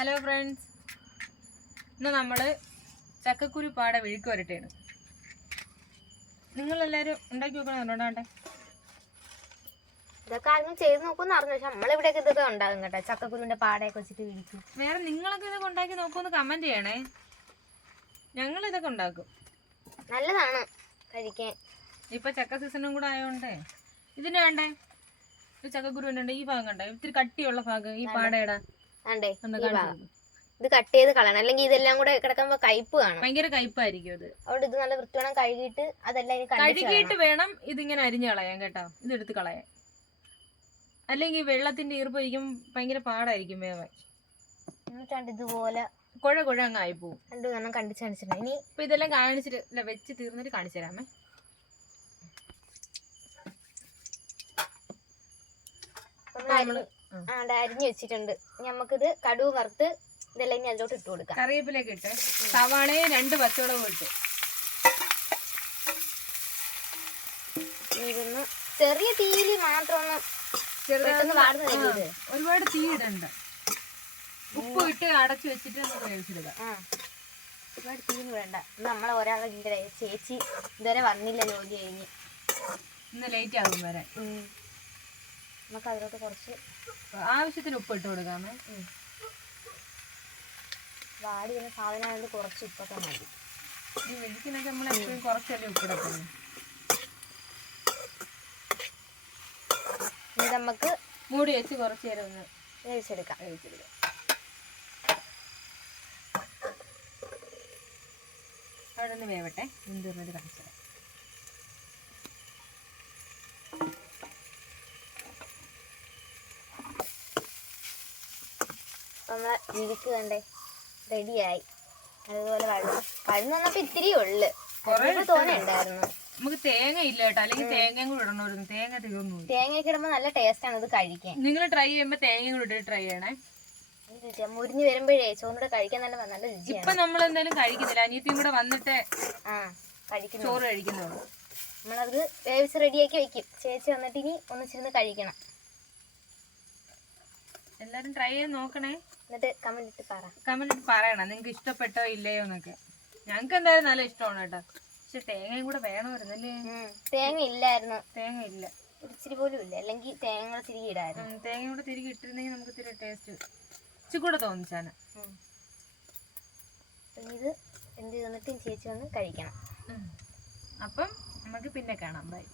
Hello friends, ഇന്ന് നമ്മൾ ചക്കക്കുരു പാട വിഴുക്ക് വരട്ടാണ്. നിങ്ങളെല്ലാവരും ഉണ്ടാക്കി നോക്കണമെന്നുണ്ടാണ്ടേ ഇതൊക്കെ ആരും ചെയ്ത് നോക്കുമെന്ന് അറിഞ്ഞു. പക്ഷെ നമ്മളിവിടെയൊക്കെ ഇതൊക്കെ ഉണ്ടാകും കേട്ടോ, ചക്കക്കുരുവിന്റെ പാടയൊക്കെ വെച്ചിട്ട് വിഴുക്കും. വേറെ നിങ്ങളൊക്കെ ഇതൊക്കെ ഉണ്ടാക്കി നോക്കുമെന്ന് കമന്റ് ചെയ്യണേ. ഞങ്ങൾ ഇതൊക്കെ ഉണ്ടാക്കും, നല്ലതാണ് കഴിക്കാൻ. ഇപ്പൊ ചക്ക സീസണും കൂടെ ആയതുകൊണ്ടേ ഇതിന് വേണ്ടേ ചക്കക്കുരുവിനുണ്ട്. ഈ ഭാഗം കണ്ടേ, ഇത്തിരി കട്ടിയുള്ള ഭാഗം ഈ പാടയുടെ ഇത് കട്ട് ചെയ്ത് കളയണം, അല്ലെങ്കിൽ ഇതെല്ലാം കൂടെ കിടക്കുമ്പോ കയ്പ്പ് കാണും, ഭയങ്കര കയ്പ്പായിരിക്കും അത്. അതുകൊണ്ട് ഇത് നല്ല വൃത്തിയോളം കഴുകിയിട്ട് അതെല്ലാം കഴുകിയിട്ട് വേണം ഇതിങ്ങനെ അരിഞ്ഞു കളയാൻ കേട്ടോ. ഇതെടുത്ത് കളയാൻ, അല്ലെങ്കിൽ വെള്ളത്തിന്റെ ഈർപ്പിരിക്കും, ഭയങ്കര പാടായിരിക്കും വേവാൻ. എന്നിട്ടാണ്ട് ഇതുപോലെ കുഴ കുഴ അങ്ങ് ആയിപ്പോവും. രണ്ടും കണ്ടിച്ച് കാണിച്ചിട്ടുണ്ട്. ഇനി ഇപ്പൊ ഇതെല്ലാം കാണിച്ചിട്ട് വെച്ച് തീർന്നിട്ട് കാണിച്ചു തരാമേ. അരിഞ്ഞു വെച്ചിട്ടുണ്ട്. നമുക്കിത് കടുവ് വറുത്ത് ഇതെല്ലാം ഇനി അതിലോട്ട് ഇട്ട് കൊടുക്കാം. കറിവേപ്പിലേക്ക് ഇട്ട് സവാളയെ 2 പച്ചമുളകും ഇട്ട് ഇതൊന്ന് ചെറിയ തീയിൽ മാത്രം ഒന്ന് ചെറുതായിട്ട് വാടുന്നത്. ഒരുപാട് തീ ഇടണ്ട, ഉപ്പ് ഇട്ട് അടച്ചു വെച്ചിട്ട് വേവിച്ചിടുക. ഒരുപാട് തീന്ന് വേണ്ട. നമ്മളെ ഒരാളെ ചേച്ചി ഇതുവരെ വന്നില്ല ജോലി കഴിഞ്ഞ്, ഇന്ന് ലേറ്റ് ആകും വരെ. നമുക്ക് അതിലോട്ട് കുറച്ച് ആവശ്യത്തിന് ഉപ്പ് ഇട്ട് കൊടുക്കാമേ. വാടി വരുന്ന സാധനമായതുകൊണ്ട് കുറച്ച് ഉപ്പൊക്കെ മതി. ഈ വെജിനൊക്കെ നമ്മൾ എപ്പോഴും കുറച്ചല്ലേ ഉപ്പിടത്തുള്ളൂ. ഇത് നമുക്ക് മൂടി വെച്ച് കുറച്ച് നേരം ഒന്ന് വേവിച്ചെടുക്കാം. അവിടെ ഒന്ന് വേവട്ടെ, എന്തിർന്നത് കാണിച്ചു. നമ്മളെ വിഴുക്ക് കണ്ടേ റെഡിയായി. അതുപോലെ വഴന്ന് വന്നപ്പോ ഇത്തിരി ഉള്ളു, തോനെ ഉണ്ടായിരുന്നു. നമുക്ക് തേങ്ങ ഇല്ല കേട്ടോ, അല്ലെങ്കിൽ തേങ്ങയും കൂടെ ഇടണമായിരുന്നു. തേങ്ങ തീർന്നു. തേങ്ങയൊക്കെ ഇടുമ്പോ നല്ല ടേസ്റ്റ് ആണ് ഇത് കഴിക്കാൻ. നിങ്ങൾ ട്രൈ ചെയ്യുമ്പോ തേങ്ങയും കൂടെ ഇട്ട് ട്രൈ ചെയ്യണേ. മുരിഞ്ഞ് വരുമ്പോഴേ ചോറിനൂടെ കഴിക്കാൻ തന്നെ നല്ല രുചിയാണ്. ഇപ്പൊ നമ്മൾ എന്തായാലും കഴിക്കുന്നില്ല, അനിയത്തിയും കൂടെ വന്നിട്ട് ചോറ് കഴിക്കുന്നുള്ളൂ. നമ്മളത് വേവിച്ച് റെഡിയാക്കി വെക്കും. ചേച്ചി വന്നിട്ട് ഇനി ഒന്നിച്ചിരുന്ന് കഴിക്കണം. എല്ലാരും ട്രൈ ചെയ്ത് നോക്കണേ. എന്നിട്ട് കമന്റ് ഇട്ട് പറയണം നിങ്ങൾക്ക് ഇഷ്ടപ്പെട്ടോ ഇല്ലയോ എന്നൊക്കെ. ഞങ്ങൾക്ക് എന്തായാലും നല്ല ഇഷ്ടമാണ് കേട്ടോ. പക്ഷെ തേങ്ങയും കൂടെ വേണമായിരുന്നല്ലേ. തേങ്ങ ഇല്ലായിരുന്നു, തേങ്ങ ഇല്ല, ഇച്ചിരി പോലും ഇല്ല. അല്ലെങ്കിൽ തേങ്ങ തിരികെ ഇടായിരുന്നു. തേങ്ങ കൂടെ തിരികെ ഇട്ടിരുന്നെങ്കിൽ നമുക്ക് ഇത്തിരി ടേസ്റ്റ് ഇച്ചിരി കൂടെ തോന്നിച്ചാണ്. ഇത് എന്ത് തന്നിട്ട് ചേച്ചി വന്ന് കഴിക്കണം. അപ്പം നമുക്ക് പിന്നെ കാണാം. ബൈ.